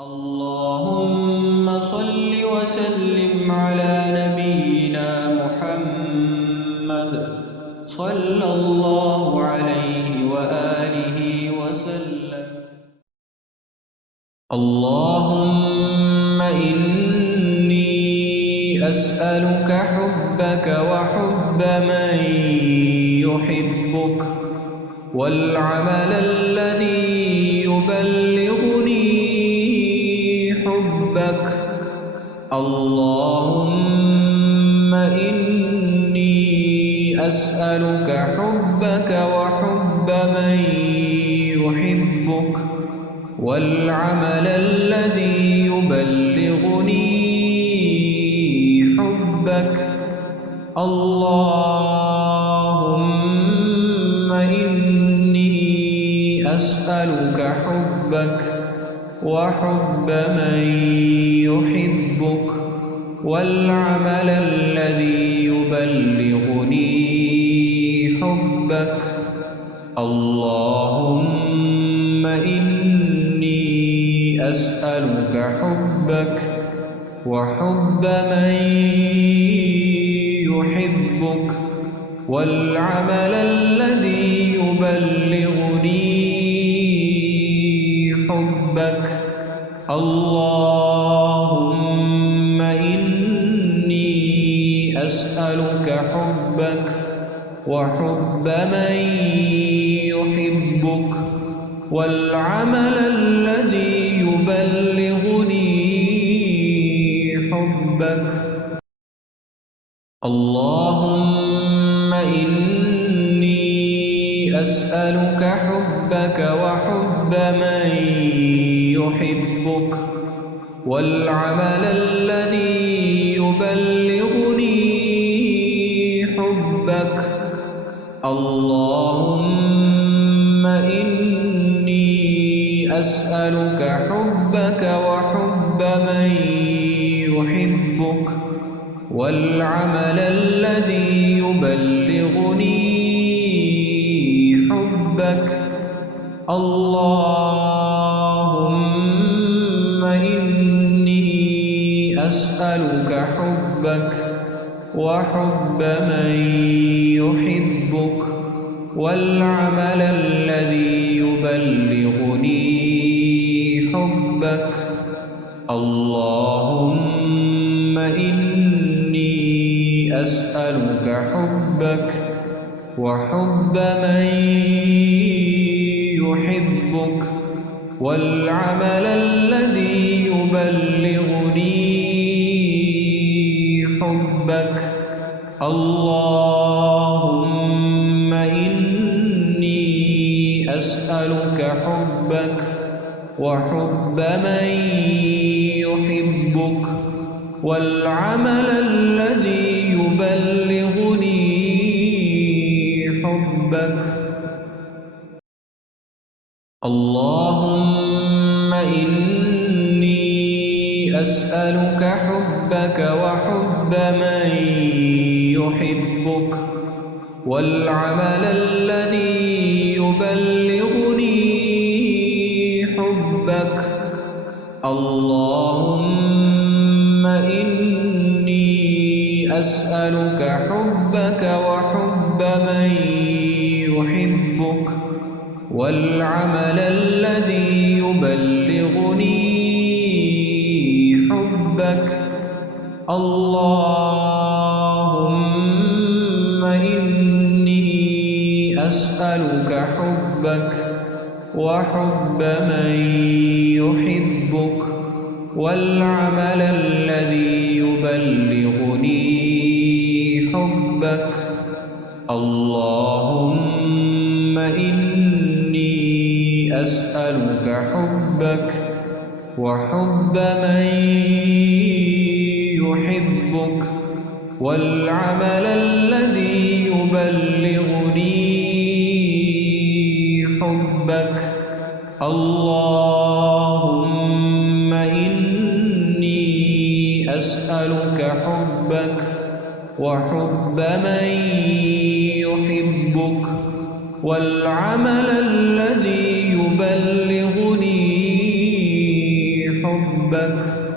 اللهم صل وسلم على نبينا محمد صلى الله عليه وآله وسلم. اللهم إني أسألك حبك وحب من يحبك والعمل الذي يبلغني حبك. اللهم إني أسألك حبك وحب من يحبك والعمل الذي يبلغني حبك. اللهم إني أسألك حبك وحب من يحبك والعمل الذي يبلغني حبك. اللهم إني أسألك حبك وحب من يحبك والعمل الذي يبلغني حبك. اللهم إني أسألك حبك وحب من يحبك والعمل الذي يبلغني حبك. اللهم إني أسألك حبك وحب من يحبك والعمل الذي يبلغني حبك. اللهم إني أسألك حبك وحب من يحبك والعمل الذي يبلغني حبك. اللهم إني أسألك حبك وحب من يحبك والعمل الذي يبلغني حبك. اللهم إني أسألك حبك وحب من يحبك والعمل الذي يبلغني حبك. اللهم إني أسألك حبك وحب من يحبك والعمل الذي يبلغني حبك. اللهم إني أسألك حبك وحب من يحبك والعمل الذي يبلغني حبك. اللهم إني أسألك حبك وحب من يحبك والعمل الذي يبلغني حبك. اللهم إني أسألك حبك وحب من يحبك والعمل الذي يبلغني حبك. اللهم إني أسألك حبك وحب من يحبك والعمل الذي يبلغني حبك. اللهم إني أسألك حبك وحب من يحبك والعمل الذي يبلغني حبك